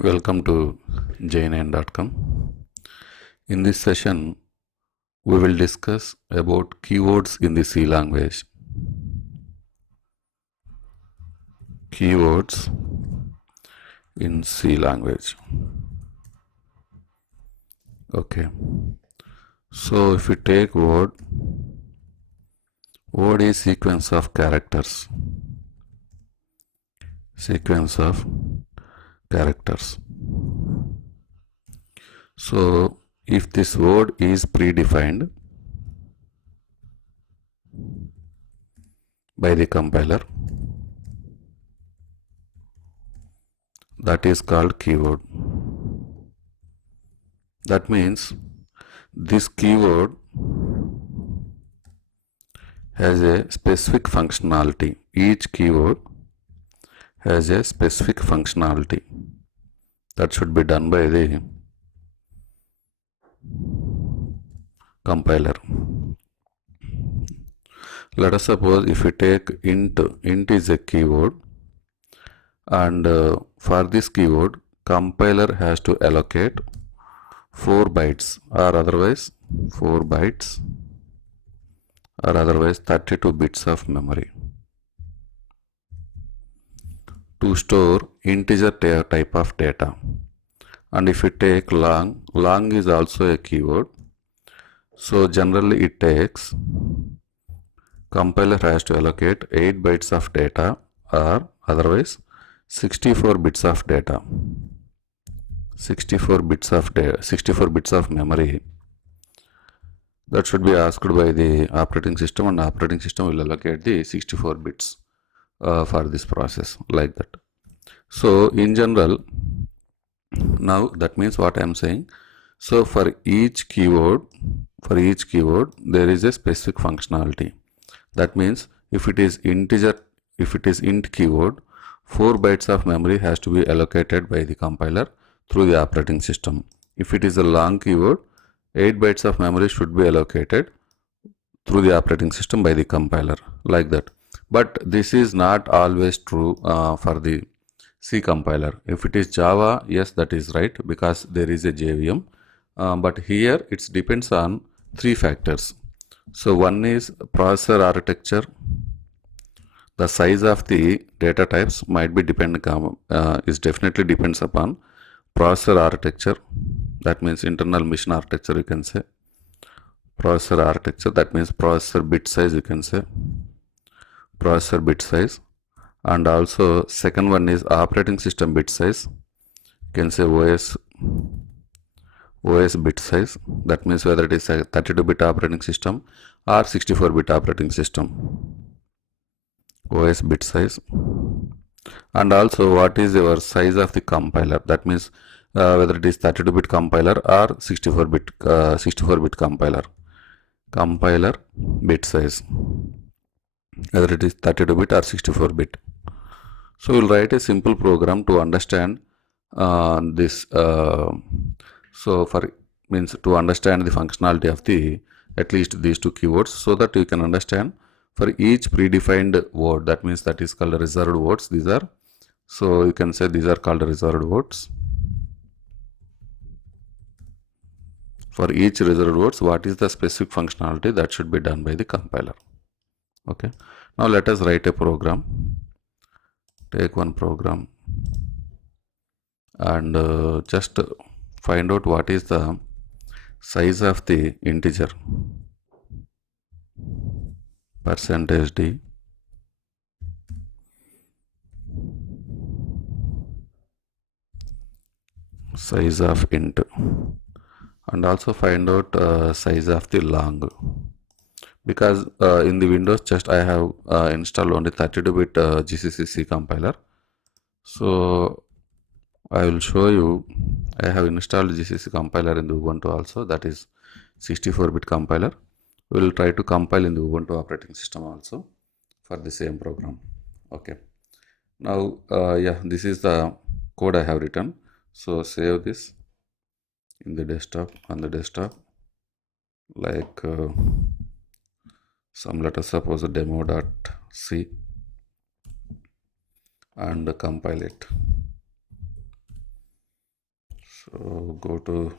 Welcome to jn.com. In this session, we will discuss about keywords in the C language. Keywords in C language. Okay. So if we take word is sequence of characters. Sequence of characters. So if this word is predefined by the compiler, that is called keyword. That means this keyword has a specific functionality. Each keyword has a specific functionality that should be done by the compiler. Let us suppose if we take int is a keyword, and for this keyword compiler has to allocate 4 bytes or otherwise 4 bytes or otherwise 32 bits of memory to store integer type of data. And if we take long is also a keyword. So generally it takes, compiler has to allocate 8 bytes of data or otherwise 64 bits of data. 64 bits of memory that should be asked by the operating system, and operating system will allocate the 64 bits for this process, like that. So in general, now that means what I am saying, so for each keyword there is a specific functionality. That means if it is integer, if it is int keyword, 4 bytes of memory has to be allocated by the compiler through the operating system. If it is a long keyword, 8 bytes of memory should be allocated through the operating system by the compiler, like that. But this is not always true for the C compiler. If it is Java, yes, that is right, because there is a JVM. But here it depends on 3 factors. So one is processor architecture. The size of the data types might be is definitely depends upon processor architecture. That means internal machine architecture, you can say. Processor architecture, that means processor bit size, you can say. Processor bit size. And also second one is operating system bit size. You can say OS bit size. That means whether it is a 32-bit operating system or 64-bit operating system. OS bit size. And also what is your size of the compiler. That means whether it is 32-bit compiler or 64-bit compiler. Compiler bit size, whether it is 32-bit or 64-bit. So we'll write a simple program to understand this. So for means to understand the functionality of the at least these 2 keywords, so that you can understand for each predefined word. That means that is called reserved words. These are, so you can say these are called reserved words. For each reserved words, what is the specific functionality that should be done by the compiler. Okay. Now let us write a program. Take one program and just find out what is the size of the integer. %d size of int, and also find out size of the long, because in the Windows just I have installed only 32-bit GCC C compiler. So I will show you, I have installed GCC compiler in the Ubuntu also, that is 64-bit compiler. We will try to compile in the Ubuntu operating system also for the same program. Okay. Now yeah, this is the code I have written. So save this in the desktop, on the desktop, like some, let us suppose a demo.c, and compile it. So go to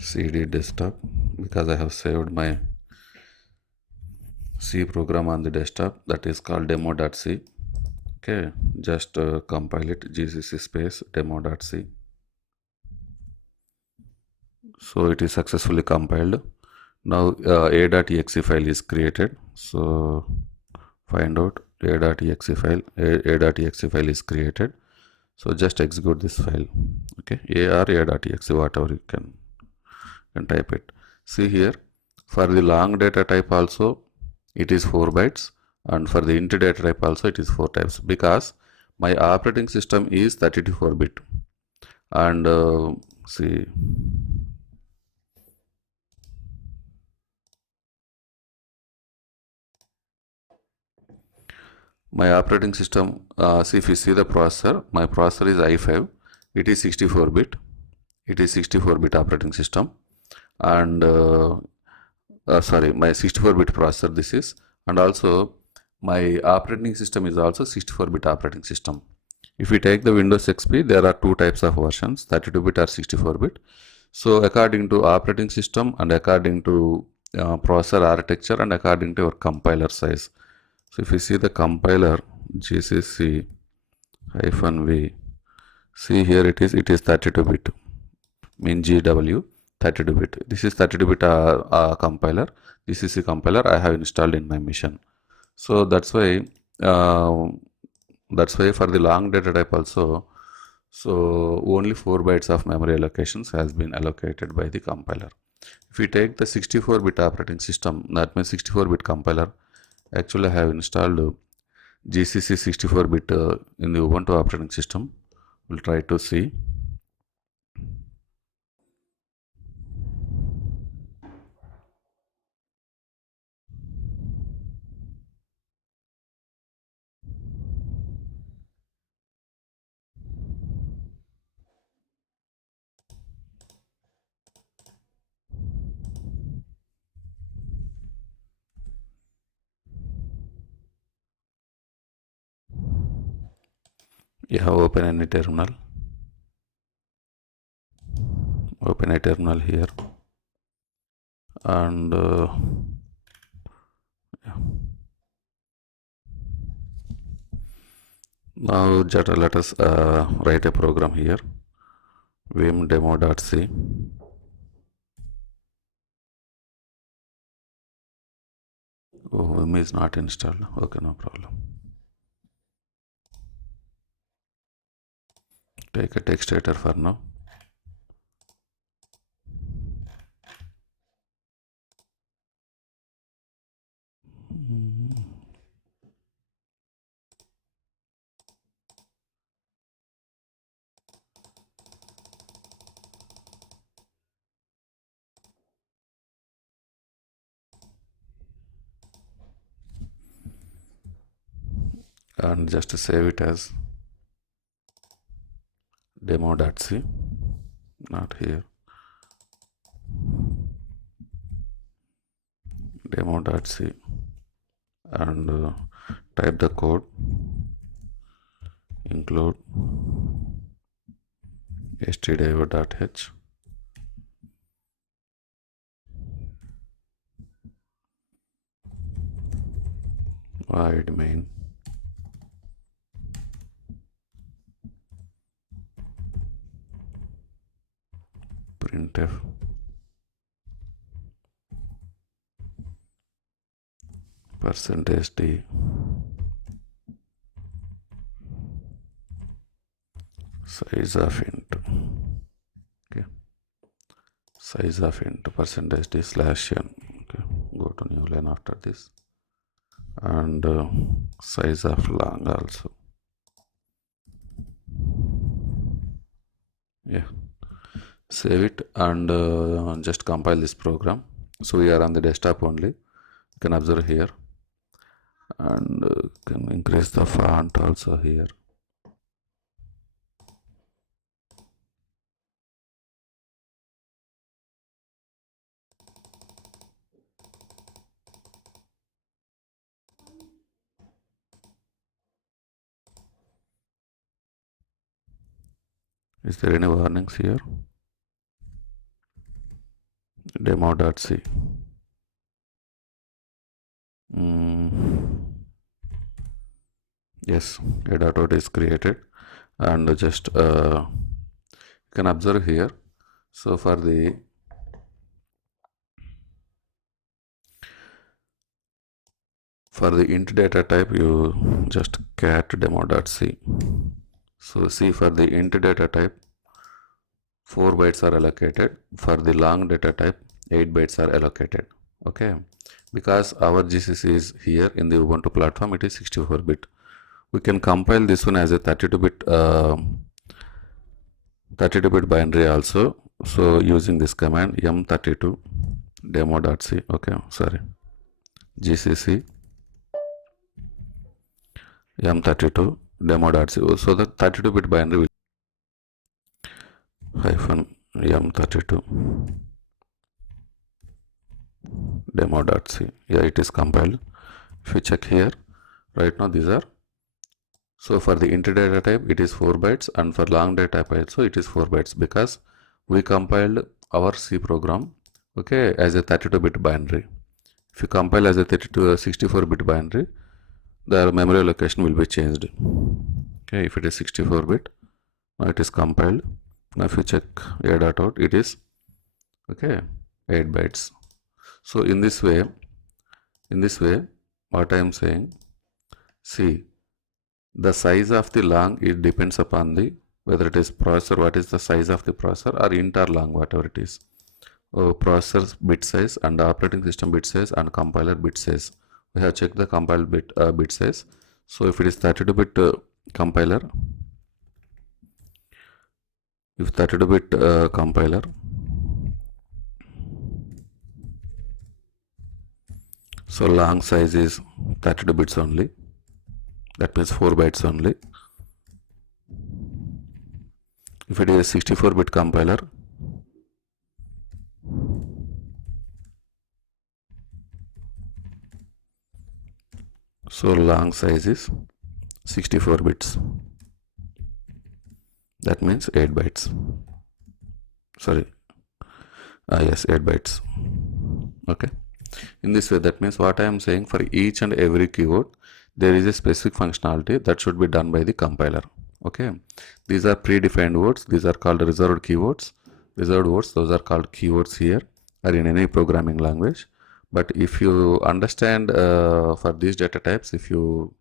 cd desktop because I have saved my C program on the desktop that is called demo.c. Okay, just compile it, gcc space demo.c. So it is successfully compiled. Now a.exe file is created. So find out a.exe file is created. So just execute this file. Okay, a or a.exe, whatever you can type it. See here, for the long data type also it is 4 bytes, and for the int data type also it is 4 types, because my operating system is 32 bit. And see, my operating system, see, if you see the processor, my processor is i5, it is 64 bit, it is 64 bit operating system. And sorry, my 64 bit processor this is, and also my operating system is also 64 bit operating system. If we take the Windows XP, there are two types of versions, 32 bit or 64 bit. So according to operating system and according to processor architecture and according to your compiler size. So if you see the compiler gcc -v, see here it is 32 bit, mean GW 32 bit. This is 32 bit compiler. This is a compiler I have installed in my machine. So uh, that's why for the long data type also, so only 4 bytes of memory allocations has been allocated by the compiler. If we take the 64-bit operating system, that means 64-bit compiler, actually I have installed GCC 64-bit in the Ubuntu operating system. We'll try to see. You have open any terminal. Open a terminal here, and yeah. Now let us write a program here, vim demo.c. Oh, vim is not installed. Okay, no problem. Take a text editor for now. And just save it as demo.c, not here, demo.c, and type the code, include stdio.h, void main, printf, %d, size of int. Okay, size of int %d /n. Okay, go to new line after this, and size of long also. Yeah, save it and just compile this program. So we are on the desktop only. You can observe here, and can increase the font also here. Is there any warnings here? Demo.c. Yes, a dot is created, and just you can observe here. So for the int data type, you just cat demo.c. So see, for the int data type, 4 bytes are allocated. For the long data type, 8 bytes are allocated. Okay, because our GCC is here in the Ubuntu platform, it is 64-bit. We can compile this one as a 32-bit 32-bit binary also. So using this command m32 demo.c. Okay, sorry, GCC m32 demo.c. So the 32-bit binary will hyphen m32 demo.c. Yeah, it is compiled. If you check here, right now these are, so for the int data type it is 4 bytes, and for long data type also it is 4 bytes, because we compiled our C program, okay, as a 32-bit binary. If you compile as a 64-bit binary, the memory allocation will be changed. Okay, if it is 64-bit, now it is compiled. Now if you check a.out, it is okay 8 bytes. So in this way, what I am saying, see, the size of the long, it depends upon the whether it is processor, what is the size of the processor, or int or long, whatever it is. Processor bit size and operating system bit size and compiler bit size. We have checked the compiled bit size. So if it is 32-bit compiler, if 32-bit compiler, so long size is 32 bits only. That means 4 bytes only. If it is a 64-bit compiler, so long size is 64 bits. That means 8 bytes. Sorry. Yes, 8 bytes. Okay. In this way, that means what I am saying, for each and every keyword, there is a specific functionality that should be done by the compiler. Okay. These are predefined words. These are called reserved keywords. Reserved words, those are called keywords here or in any programming language. But if you understand for these data types, if you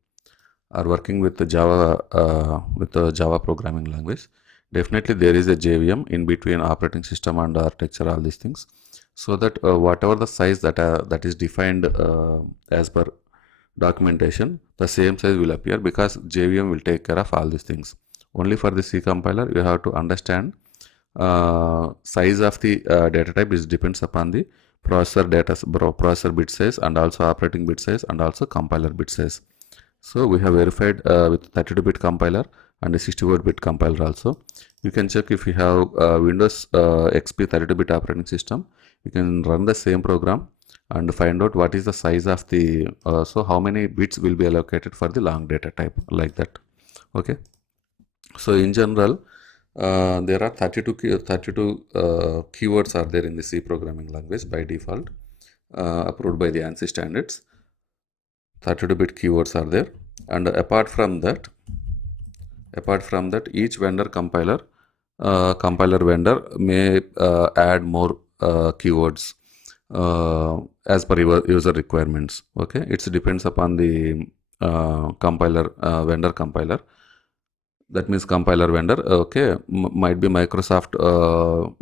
are working with the Java programming language, definitely there is a JVM in between operating system and architecture, all these things, so that whatever the size that is defined as per documentation, the same size will appear, because JVM will take care of all these things. Only for the C compiler, you have to understand size of the data type is depends upon the processor bit size and also operating bit size and also compiler bit size. So we have verified with 32-bit compiler and a 64-bit compiler also. You can check if you have Windows XP 32-bit operating system. You can run the same program and find out what is the size of the, so how many bits will be allocated for the long data type, like that. Okay. So in general, there are 32 keywords are there in the C programming language by default, approved by the ANSI standards. 32-bit keywords are there, and apart from that, each vendor compiler vendor may add more keywords as per user requirements. Okay, it depends upon the compiler vendor compiler. That means compiler vendor, okay, might be Microsoft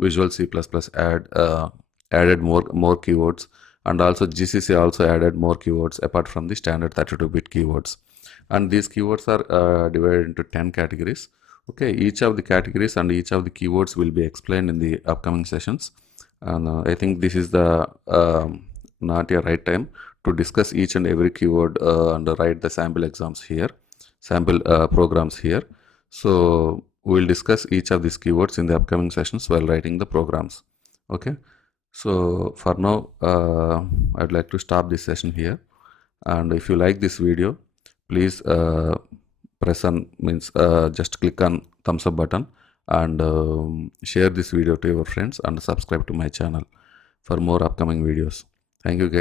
Visual C++ added more keywords, and also GCC also added more keywords apart from the standard 32-bit keywords. And these keywords are divided into 10 categories. Okay, each of the categories and each of the keywords will be explained in the upcoming sessions. And I think this is the not a right time to discuss each and every keyword and write the sample exams here, sample programs here. So we will discuss each of these keywords in the upcoming sessions while writing the programs. Okay. So for now, I'd like to stop this session here. And if you like this video, please press on, means just click on thumbs up button and share this video to your friends and subscribe to my channel for more upcoming videos. Thank you guys.